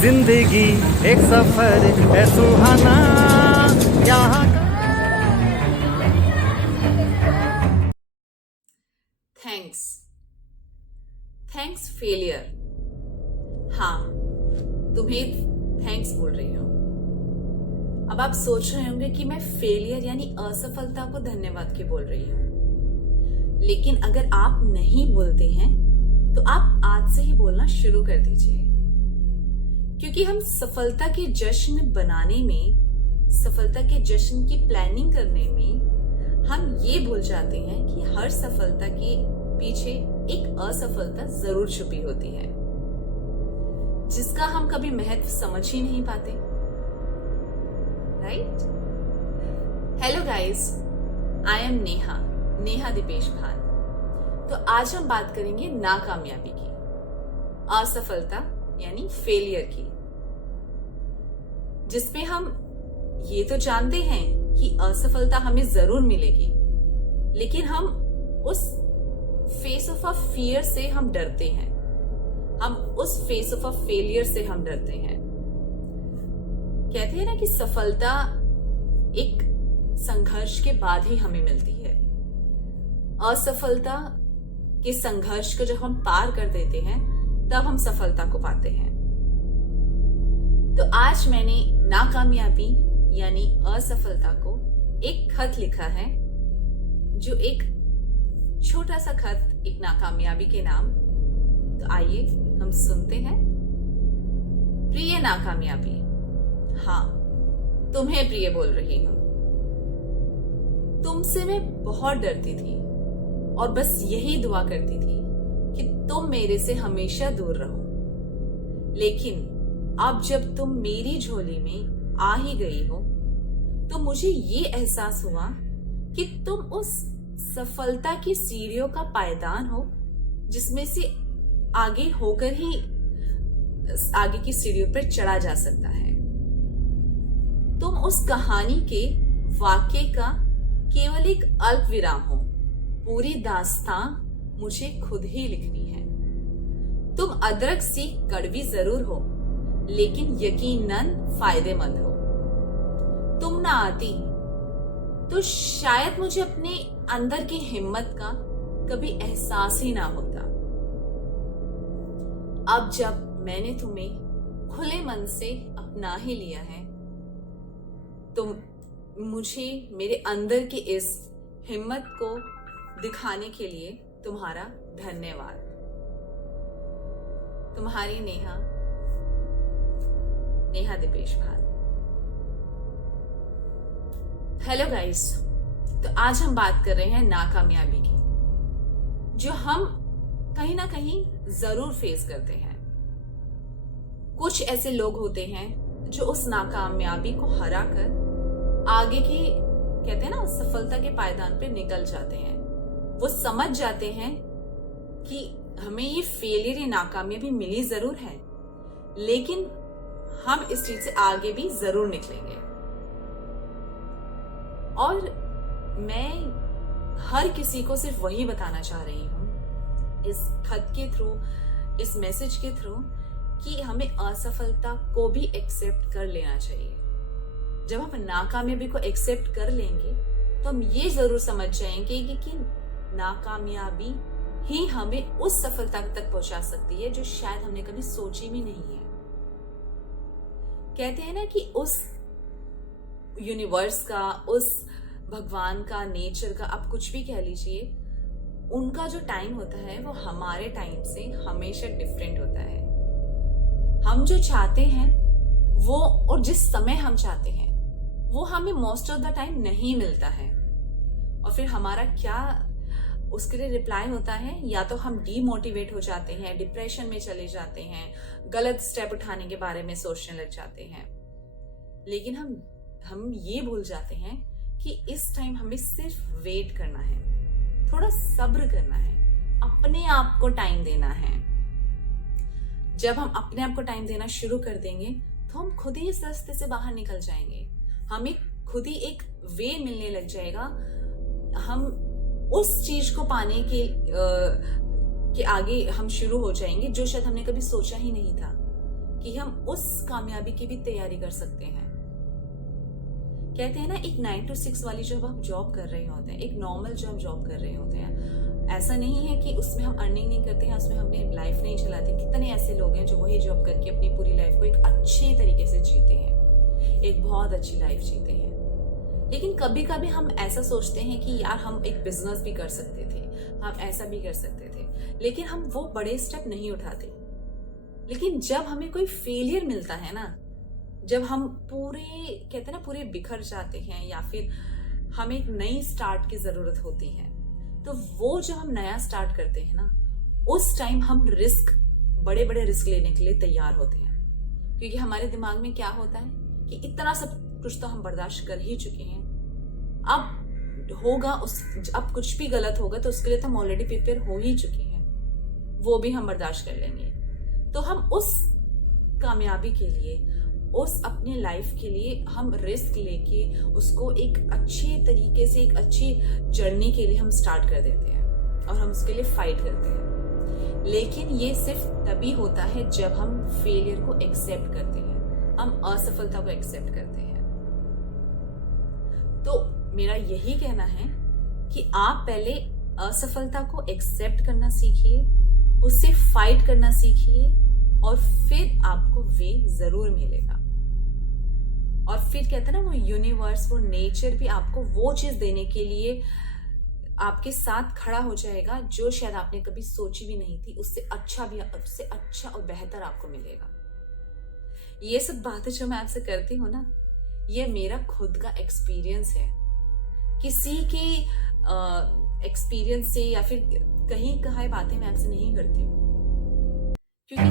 जिंदगी एक सफर है सुहाना यहाँ का। Thanks thanks failure. हाँ, तुम्हें थैंक्स बोल रही हूँ। अब आप सोच रहे होंगे कि मैं फेलियर यानी असफलता को धन्यवाद क्यों बोल रही हूँ। लेकिन अगर आप नहीं बोलते हैं तो आप आज से ही बोलना शुरू कर दीजिए, क्योंकि हम सफलता के जश्न बनाने में, सफलता के जश्न की प्लानिंग करने में हम ये भूल जाते हैं कि हर सफलता के पीछे एक असफलता जरूर छुपी होती है, जिसका हम कभी महत्व समझ ही नहीं पाते। Right? Hello guys, I am Neha Dipesh Bhan. तो आज हम बात करेंगे नाकामयाबी की, असफलता यानी फेलियर की, जिसमें हम ये तो जानते हैं कि असफलता हमें जरूर मिलेगी, लेकिन हम उस फेस ऑफ अ फियर से हम डरते हैं, हम उस फेस ऑफ अ फेलियर से हम डरते हैं। कहते हैं ना कि सफलता एक संघर्ष के बाद ही हमें मिलती है। असफलता के संघर्ष को जब हम पार कर देते हैं तब हम सफलता को पाते हैं। तो आज मैंने नाकामयाबी यानी असफलता को एक खत लिखा है, जो एक छोटा सा खत एक नाकामयाबी के नाम। तो आइए हम सुनते हैं। प्रिय नाकामयाबी, हाँ, तुम्हें प्रिय बोल रही हूं। तुमसे मैं बहुत डरती थी और बस यही दुआ करती थी कि तुम मेरे से हमेशा दूर रहो। लेकिन अब जब तुम मेरी झोली में आ ही गई हो तो मुझे ये एहसास हुआ कि तुम उस सफलता की सीढ़ियों का पायदान हो, जिसमें से आगे होकर ही आगे की सीढ़ियों पर चढ़ा जा सकता है। तुम उस कहानी के वाक्य का केवल एक अल्प विराम हो। पूरी दास्तां मुझे खुद ही लिखनी है। तुम अदरक सी कड़वी जरूर हो, लेकिन यकीनन फायदेमंद हो। तुम ना आती तो शायद मुझे अपने अंदर की हिम्मत का कभी एहसास ही ना होता। अब जब मैंने तुम्हें खुले मन से अपना ही लिया है, तो मुझे मेरे अंदर की इस हिम्मत को दिखाने के लिए तुम्हारा धन्यवाद। तुम्हारी नेहा दीपेश भान। हेलो गाइस, तो आज हम बात कर रहे हैं नाकामयाबी की, जो हम कहीं ना कहीं जरूर फेस करते हैं। कुछ ऐसे लोग होते हैं जो उस नाकामयाबी को हरा कर आगे की, कहते हैं ना, सफलता के पायदान पे निकल जाते हैं। वो समझ जाते हैं कि हमें ये फेलियर, ये नाकामयाबी मिली जरूर है, लेकिन हम इस चीज से आगे भी जरूर निकलेंगे। और मैं हर किसी को सिर्फ वही बताना चाह रही हूँ इस खत के थ्रू, इस मैसेज के थ्रू, कि हमें असफलता को भी एक्सेप्ट कर लेना चाहिए। जब हम नाकामयाबी को एक्सेप्ट कर लेंगे तो हम ये जरूर समझ जाएंगे कि नाकामयाबी ही हमें उस सफलता तक पहुंचा सकती है जो शायद हमने कभी सोची भी नहीं है। कहते हैं ना कि उस यूनिवर्स का, उस भगवान का, नेचर का, आप कुछ भी कह लीजिए, उनका जो टाइम होता है वो हमारे टाइम से हमेशा डिफरेंट होता है। हम जो चाहते हैं वो, और जिस समय हम चाहते हैं वो हमें मोस्ट ऑफ द टाइम नहीं मिलता है। और फिर हमारा क्या उसके लिए रिप्लाई होता है, या तो हम डीमोटिवेट हो जाते हैं, डिप्रेशन में चले जाते हैं, गलत स्टेप उठाने के बारे में सोचने लग जाते हैं। लेकिन हम ये भूल जाते हैं कि इस टाइम हमें सिर्फ वेट करना है, थोड़ा सब्र करना है, अपने आप को टाइम देना है। जब हम अपने आप को टाइम देना शुरू कर देंगे तो हम खुद ही इस रास्ते से बाहर निकल जाएंगे। हमें खुद ही एक वे मिलने लग जाएगा। हम उस चीज को पाने के आगे हम शुरू हो जाएंगे जो शायद हमने कभी सोचा ही नहीं था कि हम उस कामयाबी की भी तैयारी कर सकते हैं। कहते हैं ना, एक 9 to 6 वाली जब हम जॉब कर रहे होते हैं, एक नॉर्मल जॉब कर रहे होते हैं, ऐसा नहीं है कि उसमें हम अर्निंग नहीं करते हैं, उसमें अपनी लाइफ नहीं चलाते। कितने ऐसे लोग हैं जो वही जॉब करके अपनी पूरी लाइफ को एक अच्छे तरीके से जीते हैं, एक बहुत अच्छी लाइफ जीते हैं। लेकिन कभी कभी हम ऐसा सोचते हैं कि यार हम एक बिजनेस भी कर सकते थे, हम ऐसा भी कर सकते थे, लेकिन हम वो बड़े स्टेप नहीं उठाते। लेकिन जब हमें कोई फेलियर मिलता है ना, जब हम पूरे कहते हैं ना पूरे बिखर जाते हैं, या फिर हमें एक नई स्टार्ट की जरूरत होती है, तो वो जब हम नया स्टार्ट करते हैं ना, उस टाइम हम बड़े बड़े रिस्क लेने के लिए तैयार होते हैं। क्योंकि हमारे दिमाग में क्या होता है कि इतना सब कुछ तो हम बर्दाश्त कर ही चुके हैं, अब कुछ भी गलत होगा तो उसके लिए तो हम ऑलरेडी प्रिपेयर हो ही चुके हैं, वो भी हम बर्दाश्त कर लेंगे। तो हम उस कामयाबी के लिए, उस अपने लाइफ के लिए हम रिस्क लेके उसको एक अच्छे तरीके से, एक अच्छी जर्नी के लिए हम स्टार्ट कर देते हैं और हम उसके लिए फाइट करते हैं। लेकिन ये सिर्फ तभी होता है जब हम फेलियर को एक्सेप्ट करते हैं, हम असफलता को एक्सेप्ट करते हैं। तो मेरा यही कहना है कि आप पहले असफलता को एक्सेप्ट करना सीखिए, उससे फाइट करना सीखिए, और फिर आपको वे जरूर मिलेगा। और फिर कहते हैं ना, वो यूनिवर्स, वो नेचर भी आपको वो चीज देने के लिए आपके साथ खड़ा हो जाएगा जो शायद आपने कभी सोची भी नहीं थी। उससे अच्छा और बेहतर आपको मिलेगा। ये सब बातें जो मैं आपसे करती हूँ ना, ये मेरा खुद का एक्सपीरियंस है, किसी के एक्सपीरियंस से या फिर कहीं कहाई बातें मैं आपसे नहीं करती हूँ। क्योंकि